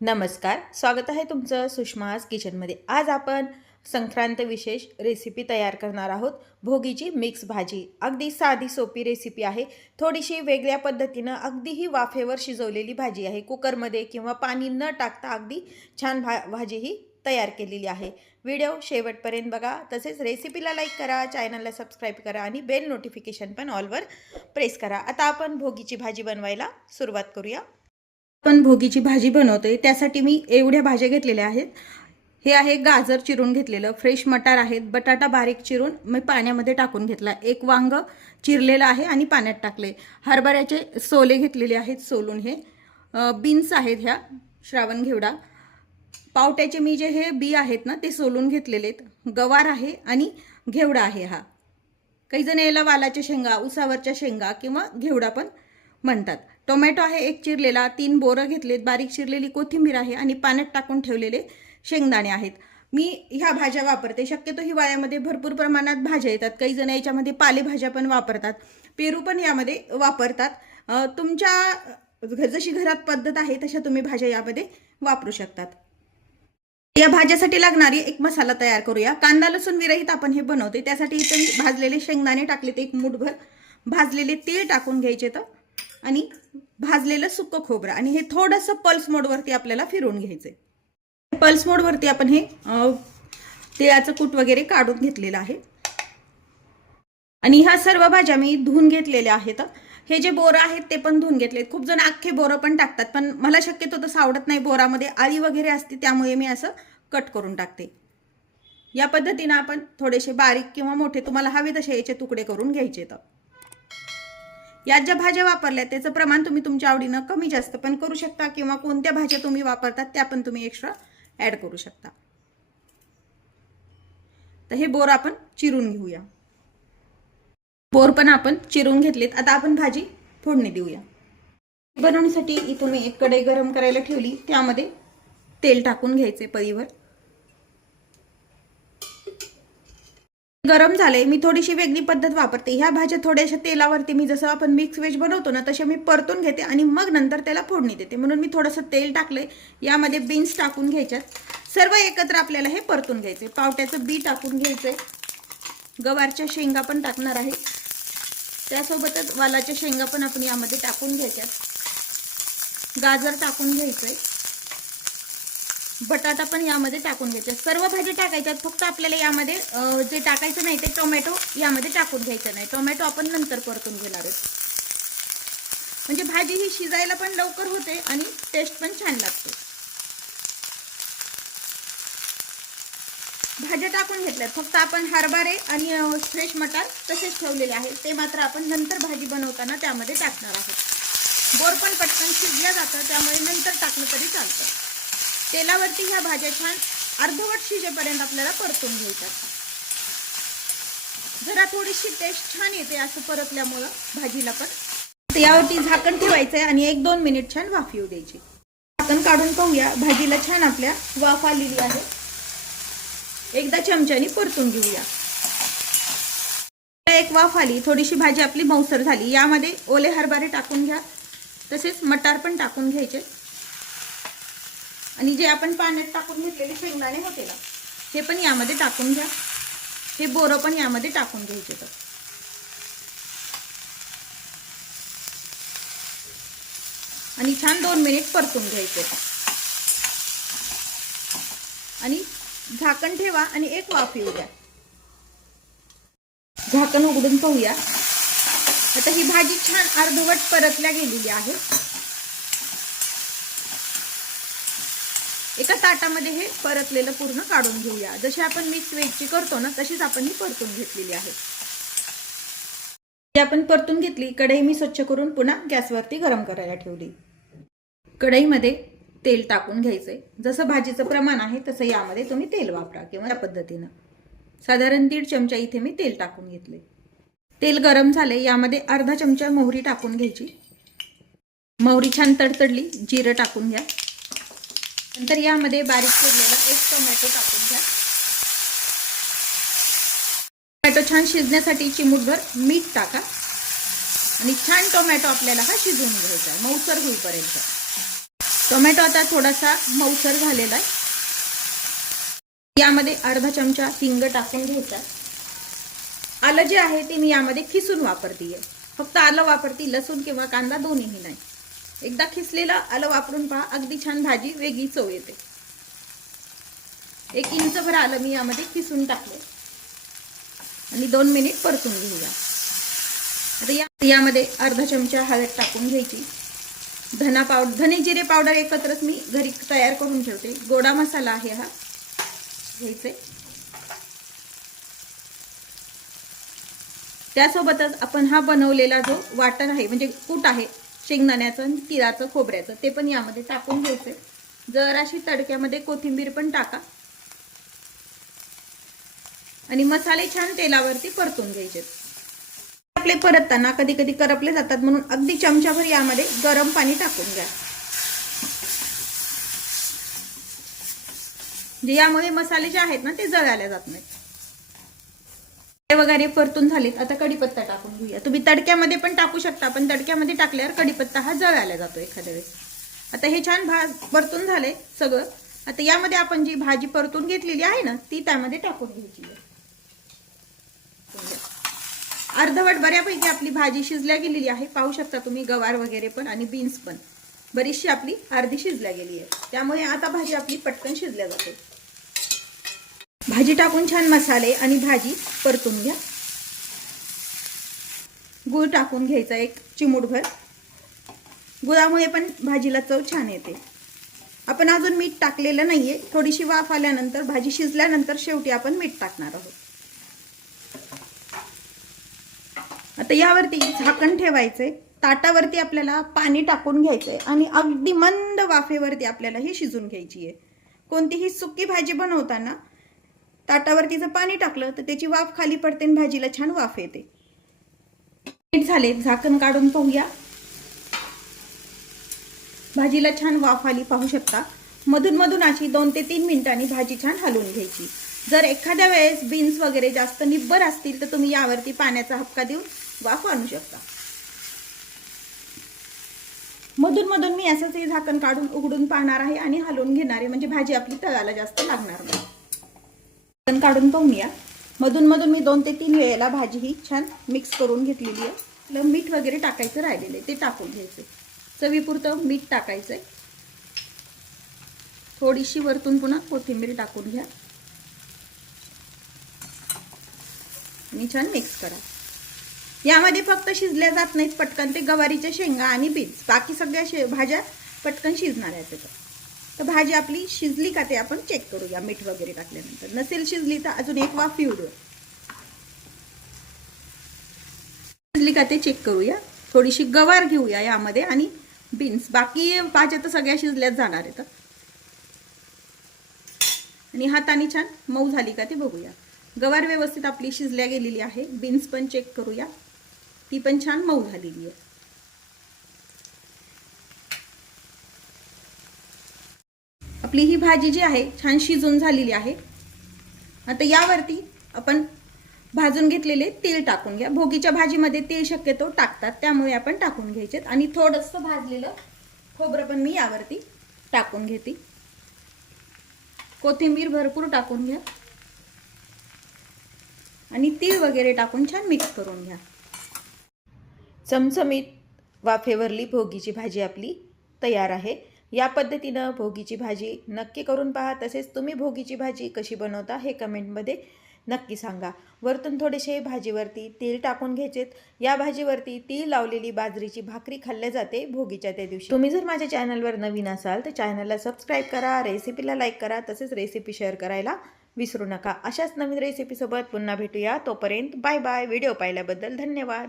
नमस्कार, स्वागत आहे तुमचं सुषमाज किचनमध्ये। आज आपण संक्रांत विशेष रेसिपी तयार करणार आहोत। भोगीची मिक्स भाजी। अगदी साधी सोपी रेसिपी आहे। थोडीशी वेगळ्या पद्धतीने अगदी ही वाफेवर शिजवलेली भाजी आहे। कुकरमध्ये किंवा पाणी न टाकता अगदी छान भाजी ही तयार केलेली आहे। व्हिडिओ शेवटपर्यंत बघा। तसेच रेसिपीला लाईक करा, चॅनलला सबस्क्राइब करा आणि बेल नोटिफिकेशन पण ऑलवर प्रेस करा। आता आपण भोगीची भाजी बनवायला सुरुवात करूया। आपण भोगीची भाजी बनवतोय त्यासाठी मी एवढ्या भाज्या घेतलेल्या आहेत। हे आहे गाजर चिरून घेतलेलं, फ्रेश मटार आहेत, बटाटा बारीक चिरून मी पाण्यामध्ये टाकून घेतला, एक वांग चिरलेलं आहे आणि पाण्यात टाकले, हरभऱ्याचे सोले घेतलेले आहेत सोलून, हे बीन्स आहेत, ह्या श्रावण घेवडा, पावट्याचे मी जे हे बी आहेत ना ते सोलून घेतलेले आहेत, गवार आहे आणि घेवडा आहे। हा काही जण याला वालाच्या शेंगा, उसावरच्या शेंगा किंवा घेवडा पण म्हणतात। टोमॅटो आहे एक चिरलेला, 3 बोरं घेतलेत, बारीक चिरलेली कोथिंबीर आहे आणि पाण्यात टाकून ठेवलेले शेंगदाणे आहेत। मी ह्या भाज्या वापरते। शक्यतो हिवाळ्यामध्ये भरपूर प्रमाणात भाज्या येतात, काही जण याच्यामध्ये पालेभाज्या पण वापरतात, पेरू पण यामध्ये वापरतात। तुमच्या जशी घरात पद्धत आहे तशा तुम्ही भाज्या यामध्ये वापरू शकतात। या भाज्यासाठी लागणारी एक मसाला तयार करूया। कांदा लसूण विरहित आपण हे बनवते, त्यासाठी इथे भाजलेले शेंगदाणे टाकलेत, एक मुठभर भाजलेले तीळ टाकून घ्यायचे तर, आणि भाजलेलं सुक्क खोबरं, आणि हे थोडंसं पल्स मोडवरती आपल्याला फिरवून घ्यायचंय। पल्स मोडवरती आपण हे तिळाचं कूट वगैरे काढून घेतलेलं आहे। आणि ह्या सर्व भाज्या मी धुवून घेतलेल्या आहेत। हे जे बोरं आहेत ते पण धुवून घेतलेत। खूप जण अख्खे बोरं पण टाकतात, पण मला शक्यतो तसं आवडत नाही, बोरामध्ये आळी वगैरे असते, त्यामुळे मी असं कट करून टाकते। या पद्धतीने आपण थोडेसे बारीक किंवा मोठे तुम्हाला हवे तसे याचे तुकडे करून घ्यायचे। तर या ज्या भाज्या वापरल्या त्याचं प्रमाण तुम्ही तुमच्या आवडीने कमी जास्त पण करू शकता, किंवा कोणत्या भाज्या तुम्ही वापरतात त्या पण तुम्ही एक्स्ट्रा ऍड करू शकता। तर हे बोर आपण चिरून घेऊया। बोर पण आपण चिरून घेतलेत। आता आपण भाजी फोडणी देऊया। बनवण्यासाठी इथून मी एक कढई गरम करायला ठेवली, त्यामध्ये तेल टाकून घ्यायचे पळीवर। गरम झाले, मी थोडीशी वेगळी पद्धत वापरते। ह्या भाज्या थोड्याशा तेलावरती मी जसं आपण मिक्स व्हेज बनवतो ना तसे मी परतून घेते आणि मग नंतर त्याला फोडणी देते, म्हणून मी थोडंसं तेल टाकले। यामध्ये बीन्स टाकून घ्यायच्यात, सर्व एकत्र आपल्याला हे परतून घ्यायचे। पावट्याचं बी टाकून घ्यायचंय, गवारच्या शेंगा पण टाकणार आहे, त्यासोबतच वालाच्या शेंगा पण आपण यामध्ये टाकून घ्यायच्यात, गाजर टाकून घ्यायचंय, बटाटा पण यामध्ये टाकून घ्यायचे। सर्व भाजी टाकायच्यात, फक्त आपल्याला यामध्ये जे टाकायचं नाही ते टोमॅटो यामध्ये टाकून घ्यायचं नाही। टोमॅटो आपण नंतर परतून घेणार आहोत, म्हणजे भाजी ही शिजायला पण लवकर होते आणि टेस्ट पण छान लागते। भाज्या टाकून घेतल्यात, फक्त आपण हरभरे आणि फ्रेश मटार तसेच ठेवलेले आहेत, ते मात्र आपण नंतर भाजी बनवताना त्यामध्ये टाकणार आहोत। बोर पण पटकन शिजल्या जातं, त्यामुळे नंतर टाकलं तरी चालतं। तेलावरती ह्या भाज्या छान अर्धवट शिजेपर्यंत आपल्याला परतून घ्यायच्या। जरा थोडीशी टेस्ट छान येते असं परतल्यामुळं भाजीला पण। यावरती झाकण ठेवायचंय आणि 1-2 मिनिट छान वाफ येऊ द्यायची। झाकण काढून पाहूया, भाजीला छान आपल्या वाफ आलेली आहे। एकदा चमच्याने परतून घेऊया। एक वाफ आली, थोडीशी भाजी आपली मऊसर झाली, यामध्ये ओले हरभरे टाकून घ्या, तसेच मटार पण टाकून घ्यायचे, आणि जे आपण पाण्यात टाकून घेतलेले शेंगदाणे होते ना हे पण यामध्ये टाकून घ्या। हे बोरं पण यामध्ये टाकून घ्यायचे तर, आणि छान 2 मिनिट परतून घ्यायचे, आणि झाकण ठेवा आणि एक वाफ येऊ द्या। झाकण उघडून पाहूया। आता ही भाजी छान अर्धवट परतल्या गेलेली आहे। एका ताटामध्ये हे परतलेलं पूर्ण काढून घेऊया। जशी आपण मिक्स व्हेजची करतो ना तशीच आपण ही परतून घेतलेली आहे। आपण परतून घेतली, कढई मी स्वच्छ करून पुन्हा गॅसवरती गरम करायला ठेवली। कढईमध्ये तेल टाकून घ्यायचंय, जसं भाजीचं प्रमाण आहे तसं यामध्ये तुम्ही तेल वापरा, किंवा या पद्धतीनं साधारण 1.5 चमचा इथे मी तेल टाकून घेतले। तेल गरम झाले, यामध्ये अर्धा चमचा मोहरी टाकून घ्यायची। मोहरी छान तडतडली, जिरं टाकून घ्या, नंतर यामध्ये बारीक चिरलेला एक टोमॅटो टाकून घ्या। टोमॅटो छान शिजण्यासाठी चिमूटभर मीठ टाका, आणि छान टोमॅटो आपल्याला हा शिजवून घ्यायचा मऊसर होईपर्यंत। टोमॅटो आता थोडासा मऊसर झालेला आहे. यामध्ये अर्धा चमचा हिंग टाकून घ्यायचा. आलं जे आहे ते मी यामध्ये खिसून वापरतीये. फक्त आलं वापरती, लसूण किंवा कांदा दोन्हीही नाही. एकदा खिसलेलं आलं वापरून पहा, अगदी छान भाजी वेगळी चव येते. 1 इंचभर आलं मी यामध्ये खिसून टाकले आणि 2 मिनिट परतून घेऊया. आता यामध्ये अर्धा चमचा हळद टाकून घ्यायची. धने जिरे पावडर एकत्रच मी घरी तयार करून ठेवते. गोडा मसाला आहे हा घ्यायचे. त्यासोबतच आपण हा बनवलेला जो वाटण आहे म्हणजे कूट आहे शेंगदाण्याचं, तिळाचं, खोबऱ्याचं, ते पण यामध्ये टाकून घ्यायचे. जराशी तडक्यामध्ये कोथिंबीर पण टाका आणि मसाले छान तेलावरती परतून घ्यायचे. आपले परतताना कधी कधी करपले जातात, म्हणून अगदी चमचाभर यामध्ये गरम पाणी टाकून घ्या. यामुळे मसाले जे आहेत ना ते जळाले जात नाहीत. वगैरे परतून झालेत. आता कढीपत्ता टाकून घेऊया. तुम्ही तडक्यामध्ये पण टाकू शकता, पण तडक्यामध्ये टाकल्यावर कढीपत्ता हा जळाला जातो एखाद्या वेळेस. आता हे छान परतून झाले सगळं. आता यामध्ये आपण जी भाजी परतून घेतलेली आहे ना ती त्यामध्ये टाकून घ्यायची आहे. अर्धवट बऱ्यापैकी आपली भाजी शिजल्या गेलेली आहे. पाहू शकता तुम्ही, गवार वगैरे पण आणि बीन्स पण बरीचशी आपली अर्धी शिजल्या गेली आहे. त्यामुळे आता भाजी आपली पटकन शिजल्या जाते. भाजी टाकून छान मसाले आणि भाजी परतून घ्या. गूळ टाकून घ्यायचा 1 चिमूटभर. गुळामुळे पण भाजीला चव छान येते. आपण अजून मीठ टाकलेलं नाहीये. थोडीशी वाफ आल्यानंतर, भाजी शिजल्यानंतर शेवटी आपण मीठ टाकणार आहोत. आता यावरती झाकण ठेवायचंय. ताटावरती आपल्याला पाणी टाकून घ्यायचंय आणि अगदी मंद वाफेवरती आपल्याला ही शिजून घ्यायची आहे. कोणतीही सुकी भाजी बनवताना ताटावरती जर पाणी टाकलं तर त्याची वाफ खाली पडते आणि भाजीला छान वाफ येते. मीठ झाले, झाकण काढून पाहूया. भाजीला छान वाफ आली, पाहू शकता. मधून मधून अशी 2 ते 3 मिनिटांनी भाजी छान हलवून घ्यायची. जर एखाद्या वेळेस बीन्स वगैरे जास्त निब्बर असतील तर तुम्ही यावरती पाण्याचा हपका देऊन वाफ आणू शकता. मधून मधून मी असंच हे झाकण काढून उघडून पाहणार आहे आणि हलवून घेणार आहे, म्हणजे भाजी आपली तळाला जास्त लागणार नाही. झाकण काढून पाहूया. मधून मधून मी 2 ते 3 वेळेला भाजी ही छान मिक्स करून घेतलेली आहे. मीठ वगैरे टाकायचं राहिलेलं आहे ते टाकून घ्यायचं. चवीपुरतं मीठ टाकायचंय. थोडीशी वरतून पुन्हा कोथिंबीर टाकून घ्या आणि छान मिक्स करा. यामध्ये फक्त शिजल्या जात नाहीत पटकन ते गवारीच्या शेंगा आणि बीन्स, बाकी सगळ्या भाज्या पटकन शिजणार आहेत. तर भाजी आपली शिजली का ते आपण चेक करूया मीठ वगैरे टाकल्यानंतर. नसेल शिजली तर अजून 1 वाफ येऊ द्या. शिजली का ते चेक करूया. थोडीशी गवार घेऊया यामध्ये आणि बीन्स, बाकी भाज्या तर सगळ्या शिजल्याच जाणार आहेत. आणि हाताने छान मऊ झाली का ते बघूया. गवार व्यवस्थित आपली शिजल्या गेलेली आहे. बीन्स पण चेक करूया, ती पण छान मऊ झालेली आहे. आपली ही भाजी जी आहे छान शिजून झालेली आहे. आता यावरती आपण भाजून घेतलेले तीळ टाकून घ्या. भोगीच्या भाजीमध्ये तीळ शक्यतो टाकतात, त्यामुळे आपण टाकून घ्यायचे. आणि थोडंसं भाजलेलं खोबरं पण मी यावरती टाकून घेते. कोथिंबीर भरपूर टाकून घ्या आणि तीळ वगैरे टाकून छान मिक्स करून घ्या. चमचमीत वाफेवरली भोगीची भाजी आपली तयार आहे. या पद्धतीनं भोगीची भाजी नक्की करून पहा. तसेच तुम्ही भोगीची भाजी कशी बनवता हे कमेंटमध्ये नक्की सांगा. वरतून थोडेसे भाजीवरती तीळ टाकून घ्यायचेत. या भाजीवरती तीळ लावलेली बाजरीची भाकरी खाल्ल्या जाते भोगीच्या त्या दिवशी. तुम्ही जर माझ्या चॅनलवर नवीन असाल तर चॅनलला सबस्क्राईब करा, रेसिपीला लाईक करा, तसेच रेसिपी शेअर करायला विसरू नका. अशाच नवीन रेसिपीसोबत पुन्हा भेटूया. तोपर्यंत बाय बाय. व्हिडिओ पाहिल्याबद्दल धन्यवाद.